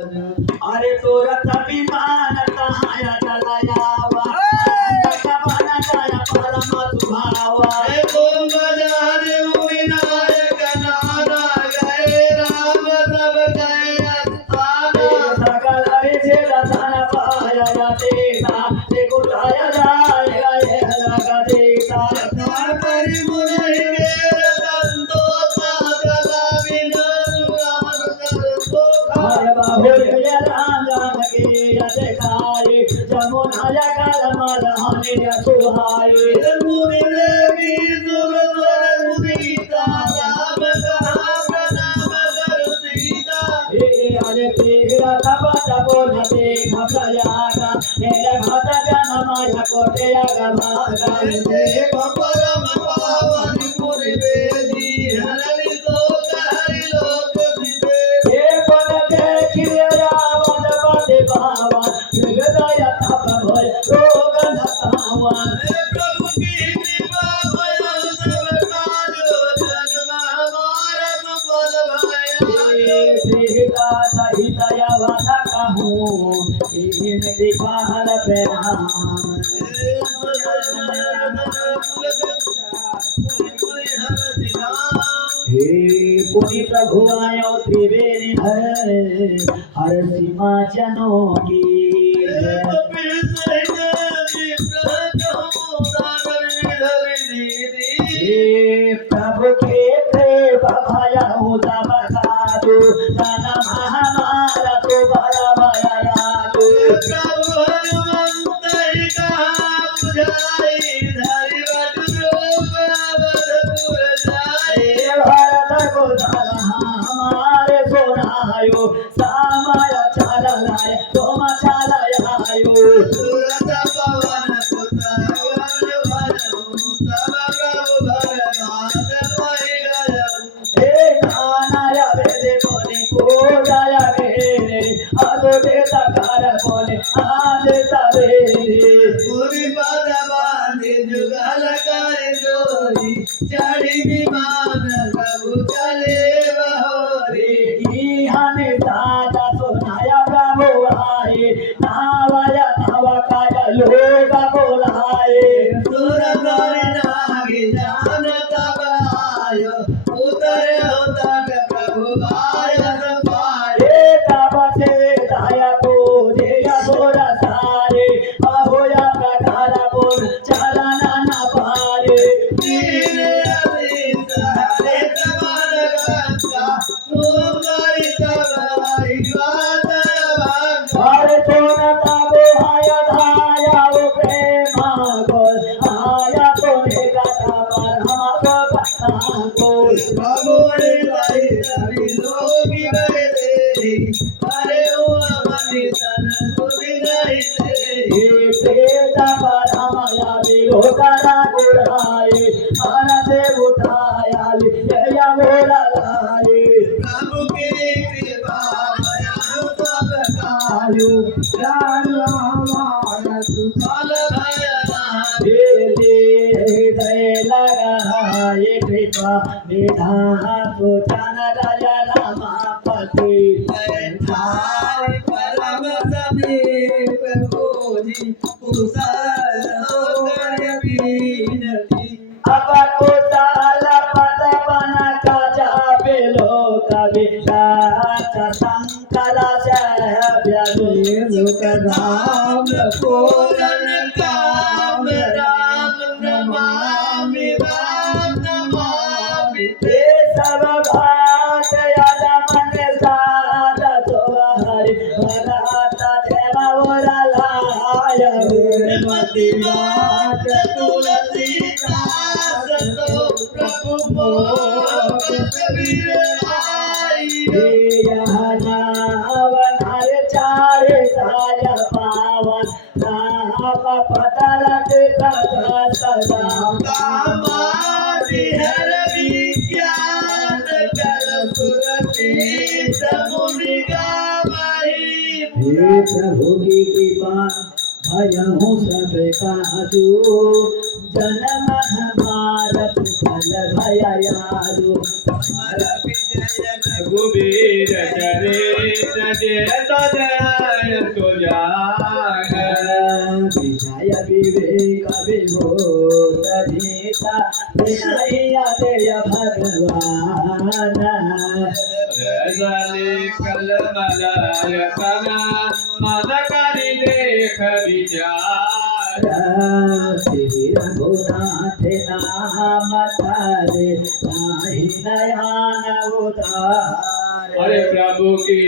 अरे तोरा अभिमान कहाया चला यावा भगवान जाया परम सुभावा सकल से रतन पाया देता ते गुलाया जाएगा ये लगा देता हरे बाहुल ये राम राम के अधिकारी जमुना जगल मल हनि सुहाई हरे तेरा तब बोल दे घबराया मेरे भक्त जन माया कोटे अगभागा परम पावन पुरी बेदी हरि तो हरि लोक हे पद देखि रावण पद भावा हृदय तप भय रोग न पावा प्रभु की कृपा भयल सब काज जन्म हमारा सफल भया सीता सहित यवना कहूँ इन दिखाल पे राम हे पुनि प्रभु आयो त्रिवेणी हर सीमा जनों की हे प्रभु के प्रेम भया उदा बता दो जन्म हमारा तो बड़ा भया दो प्रभु हनुमंत ही कहा बुझाई धरि बट अवधपुर जाए भरत को हमारे सोनायो सामय चल लाय तुम चल आयो तुरंत पवन पुत्र वन तब प्रभु भरनाथ पहि गय हे नानाया वेदे कोने को जाया गेरे आदो देता कार कोने आदे सवेरे पूरी पद बांधे जुगल कर जोरी चढ़ी विमान प्रभु चले बहोरी की हने दादा सोनाया प्रभु आए नावया नवकाय लोग बोलाए सुर कर नागी जान तब आयो उतरे उतक प्रभु आयस पाए हे तब से दया को देया गोरा सारे बाहोया प्रकार बोल चलना न पारे तीरे अतीत हरे समान गंगा सुंदरी तब हरि बात भंगा हरे सोना तब आया धाया वो प्रेमा गोल आया तो कथा पर हमको कथा गोल प्रभु हरि हरि सभी लोगी बड़े तेरी हरे हुआ मनि तन सुधि नहीं तेरी हे प्रेता पर हमाया दिलो करा गुड़ाए मन से उठाया लिया मोरा लाए प्रभु की कृपा भयानु सब आयु ज्ञान हमारा काल भयना हृदय लगा ये कृपा निधा तो जान राजा रमापति धारि परम समीप खोजी कुशल लोक बीनती अब को साल पद बन का जाबे लोक विदात शंकर सुख धाम पूरन काम राम नमामि राम नमामि ये सब बात याद मन साध तो हरि भरत देव ओरा लाय मति बात तुलसीदास तो प्रभु मोह कबीर आई नावन हर चार ताय पावन नाम पतरत कथा सदा कामादि हर विज्ञान कर सुरति समुनि गावहि हे प्रभु की कृपा भयहु सब काजू जन्म हमारा फल भयालु हमारा विजय रघुबीर चरित जय तो जाग विजय विवेक विभूत गीता विनय देय भगवान रजनी कलमलाय कना मन करि देख विचार श्री रघुनाथ नाम तारे नाही नयन उदार अरे प्रभु की